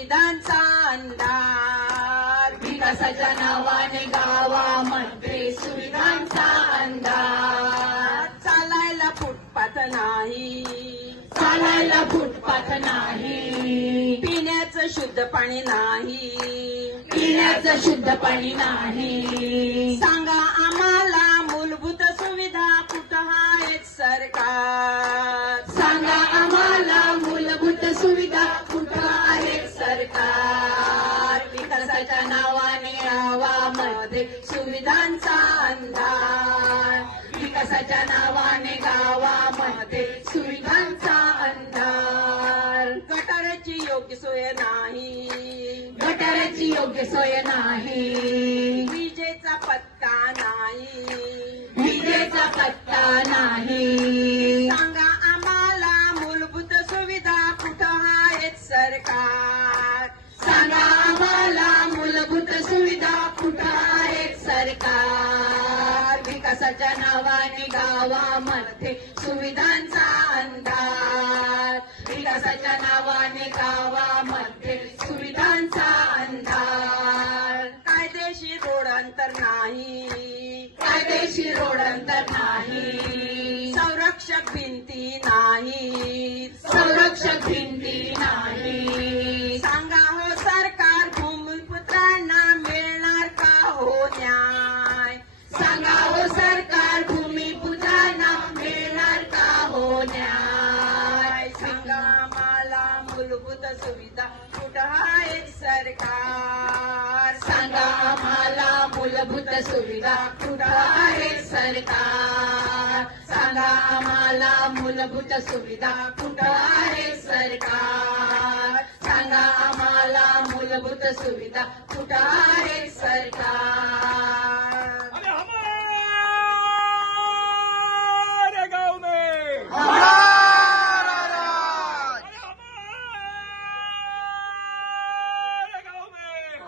सुविधांचा अंधार विकासाच्या नावाने गावामध्ये सुविधांचा अंधार चालायला फुटपाथ नाही. चालायला फुटपाथ नाही. पिण्याचं शुद्ध पाणी नाही. पिण्याचं शुद्ध पाणी नाही. विकासाच्या नावाने गावामध्ये सुविधांचा अंधार. विकासाच्या नावाने गावामध्ये सुविधांचा अंधार. गटाराची योग्य सोय नाही. गटाराची योग्य सोय नाही. विजेचा पत्ता नाही. विजेचा पत्ता नाही. सांगा विकासाच्या नावाने गावामध्ये सुविधांचा अंधार. विकासाच्या नावाने गावामध्ये सुविधांचा अंधार. कायदेशीर रोड अंतर नाही. कायदेशीर रोड अंतर नाही. संरक्षक भिंती नाही. संरक्षक भिंती नाही. आम्हाला मूलभूत सुविधा कुठं आहे सरकार? सांगा आम्हाला मूलभूत सुविधा कुठं आहे सरकार? सांगा आम्हाला मूलभूत सुविधा कुठं आहे सरकार? गांव में अरे हमारे गांव में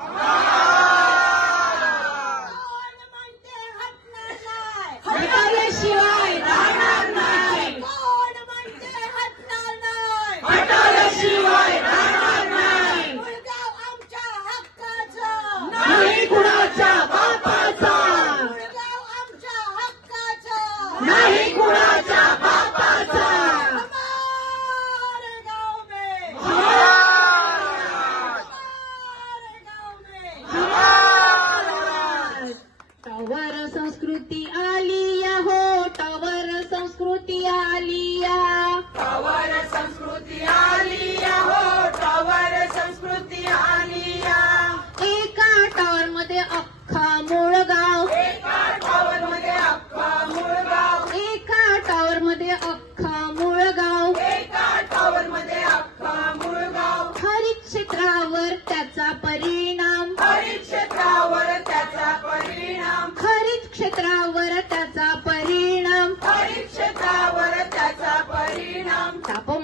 हटवल्याशिवाय राहणार नाही हटवल्याशिवाय राहणार नाही नाही कुणाच्या बापाचा नाही कुणाच्या बापाचा टवर संस्कृती आली या हो टवर संस्कृती आली टॉवर संस्कृती आली हो. टॉवर संस्कृती आली एका टॉवर मध्ये अख्खा मुळगाव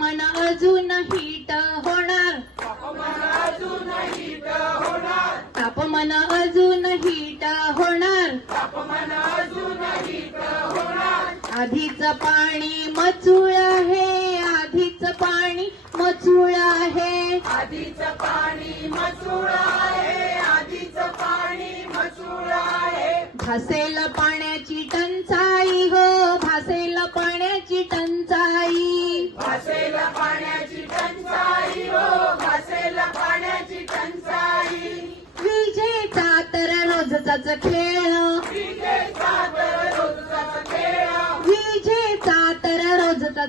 तापमान अजून हीट होणार. तापमान अजून हीट होणार. आधीच पाणी मचूळ आहे आधीच पाणी मचूळ आहे. आधीच पाणी मचूळ आहे आधीच पाणी मचूळ आहे. भासेल पाण्याची टंचाई हो भासेल पाण्याची टंचाई.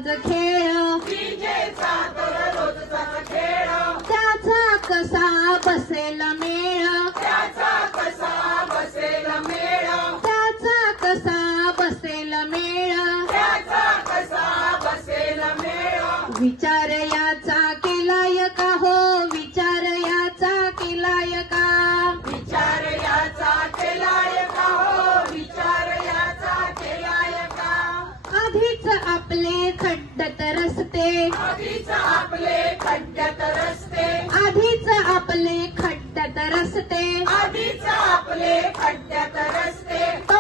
रोजचाच खेळ. त्याचा कसा बसेल मेळ. त्याचा कसा बसेल मेळ. विचार याचा रस्ते. आधीच आपले खड्ड्यात रस्ते. आधीच आपले खड्ड्यात रस्ते.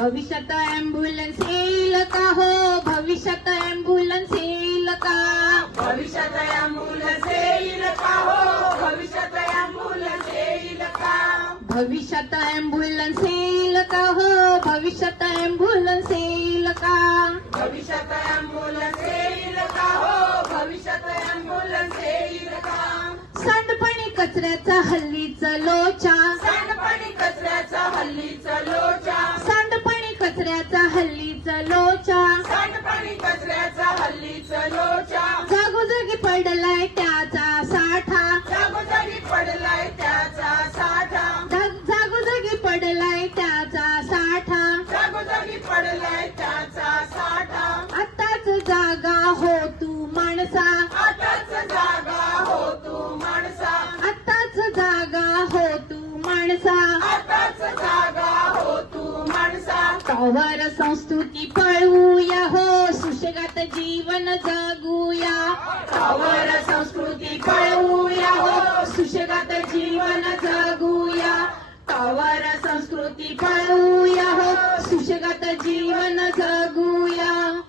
भविष्यात अँब्युलन्स येईल का हो? भविष्यात अँब्युलन्स येईल का? भविष्यात अँब्युलन्स येईल का हो? भविष्यात अँब्युलन्स येईल का? भविष्यात अँब्युलन्स येईल का हो? भविष्यात अँब्युलन्स येईल का? भविष्यात अँब्युलन्स येईल का हो? भविष्यात अँब्युलन्स येईल का? सांडपाणी कचऱ्याचा हल्लीच लोचा. सांडपाणी कचऱ्याचा हल्लीचा लोचा. कचऱ्याचा हल्लीच लोचा. सांडपाणी कचऱ्याचा हल्लीचा लोचा. जागोजागी पडलाय माणसा कवर संस्कृती पळवूया. हो सुशेगात जीवन जगूया. कवर संस्कृती पळवूया. हो सुशेगात जीवन जगूया. कवर संस्कृती पळवूया. हो सुशेगात जीवन जगूया.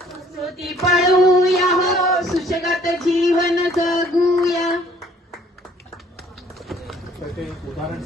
संस्कृती पळवूया. हो सुशेगात जीवन जगूया. उदाहरण